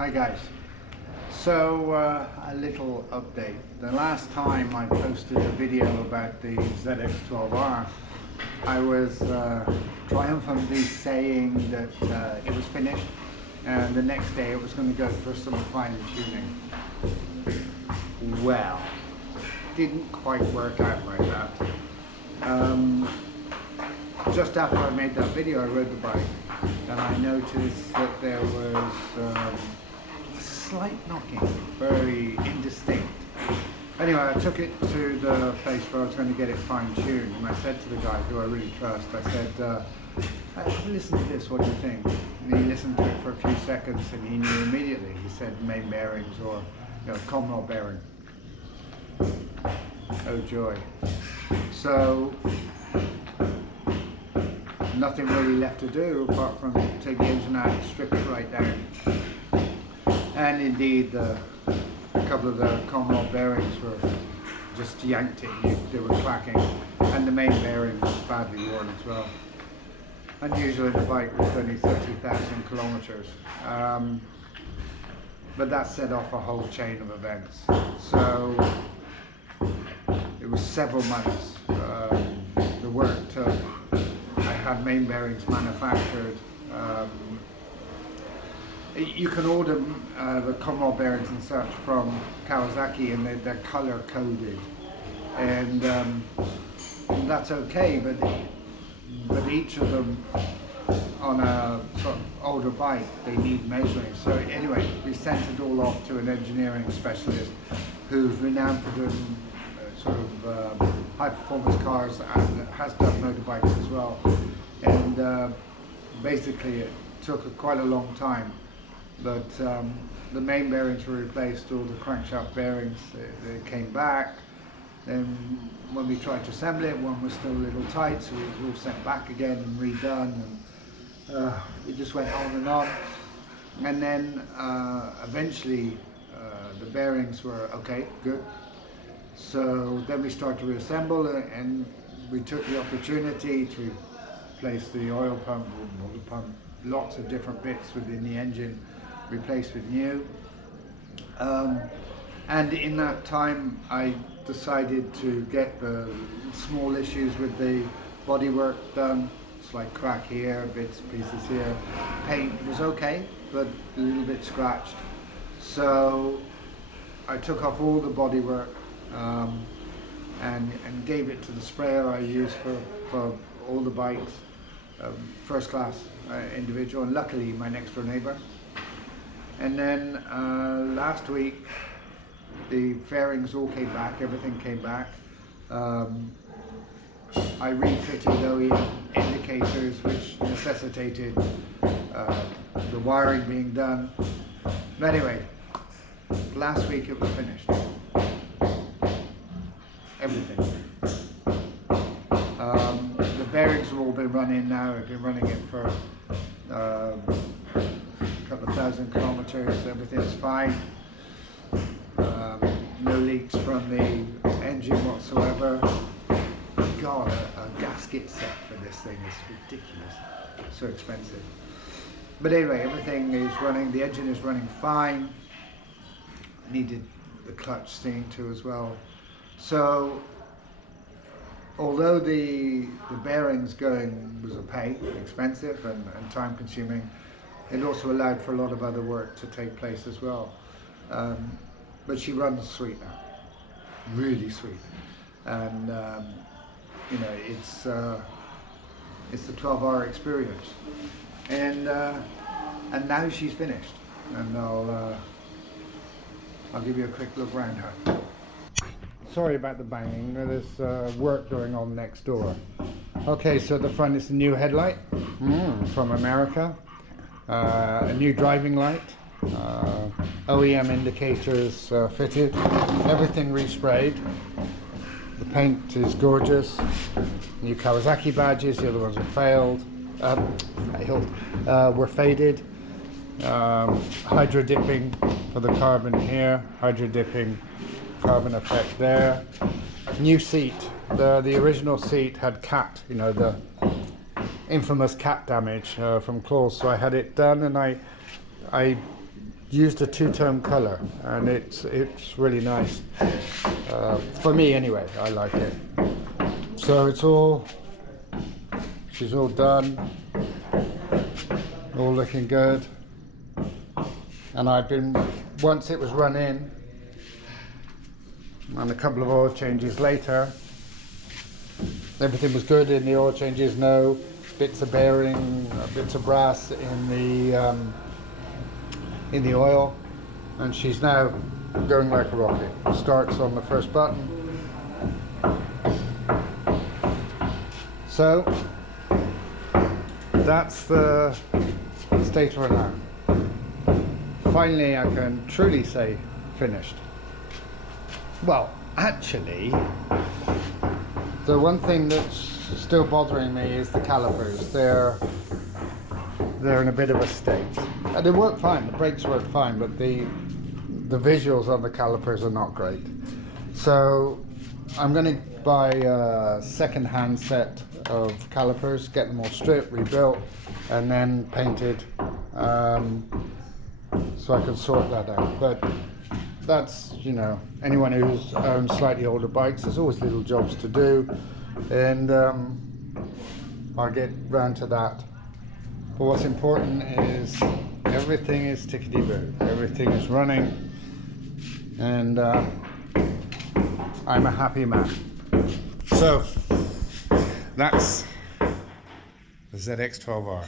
Hi guys. So a little update. The last time I posted a video about the ZX12R, I was triumphantly saying that it was finished, and the next day it was going to go for some fine tuning. Well, didn't quite work out like that. Just after I made that video, I rode the bike and I noticed that there was slight knocking, very indistinct. Anyway, I took it to the place where I was going to get it fine-tuned, and I said to the guy, who I really trust, I said, have a listen to this, what do you think? And he listened to it for a few seconds and he knew immediately. He said main bearings or common rod bearing. Oh joy. So nothing really left to do apart from take the engine out, strip it right down. And indeed, a couple of the common rod bearings were just yanked it, they were clacking, and the main bearing was badly worn as well. Unusually, the bike was only 30,000 kilometers, but that set off a whole chain of events. So it was several months. The work took. I had main bearings manufactured. You can order the common rod bearings and such from Kawasaki, and they're color coded, and that's okay. But each of them on a sort of older bike, they need measuring. So anyway, we sent it all off to an engineering specialist who's renowned for doing sort of high performance cars and has done motorbikes as well. And basically it took quite a long time, but the main bearings were replaced, all the crankshaft bearings, they came back. And when we tried to assemble it, one was still a little tight, so it was all sent back again and redone, and it just went on and on. And then eventually the bearings were okay, good. So then we started to reassemble, and we took the opportunity to replace the oil pump, water pump, lots of different bits within the engine, replaced with new. And in that time I decided to get the small issues with the bodywork done. It's like crack here, bits, pieces here. Paint was okay, but a little bit scratched. So I took off all the bodywork and gave it to the sprayer I use for all the bikes, first class individual, and luckily my next door neighbor. And then last week the fairings all came back, everything came back. I refitted OEM indicators, which necessitated the wiring being done. But anyway, last week it was finished. Everything. The bearings have all been running now. I've been running it for a couple of thousand kilometers. Everything's fine. No leaks from the engine whatsoever. God, a gasket set for this thing is ridiculous. So expensive. But anyway, everything is running. The engine is running fine. Needed the clutch seen to as well. So, although the bearings going was a pain, expensive and time consuming, it also allowed for a lot of other work to take place as well. But she runs sweet now, really sweet, and you know, it's the 12R experience, and now she's finished, and I'll give you a quick look around her. Sorry about the banging, there's work going on next door. Okay, so the front is the new headlight from America, a new driving light, OEM indicators fitted, everything resprayed. The paint is gorgeous, new Kawasaki badges, the other ones are were faded. Hydro dipping for the carbon here, hydro dipping, carbon effect there. New seat. The original seat had cat, you know, the infamous cat damage from claws. So I had it done, and I used a two-tone color, and it's really nice. For me anyway, I like it. So she's all done, all looking good. And once it was run in, and a couple of oil changes later, everything was good in the oil changes, no bits of bearing, bits of brass in the oil, and she's now going like a rocket. Starts on the first button. So that's the state of her now. Finally, I can truly say finished. Well, actually, the one thing that's still bothering me is the calipers. They're in a bit of a state. They work fine, the brakes work fine, but the visuals on the calipers are not great. So I'm going to buy a second-hand set of calipers, get them all stripped, rebuilt, and then painted, so I can sort that out. But that's, you know, anyone who's owns slightly older bikes, there's always little jobs to do, and I'll get round to that. But what's important is everything is tickety-boo, everything is running, and I'm a happy man. So that's the ZX12R,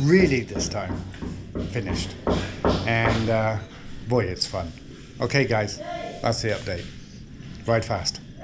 really this time finished, and boy, it's fun. Okay guys, that's the update. Ride fast.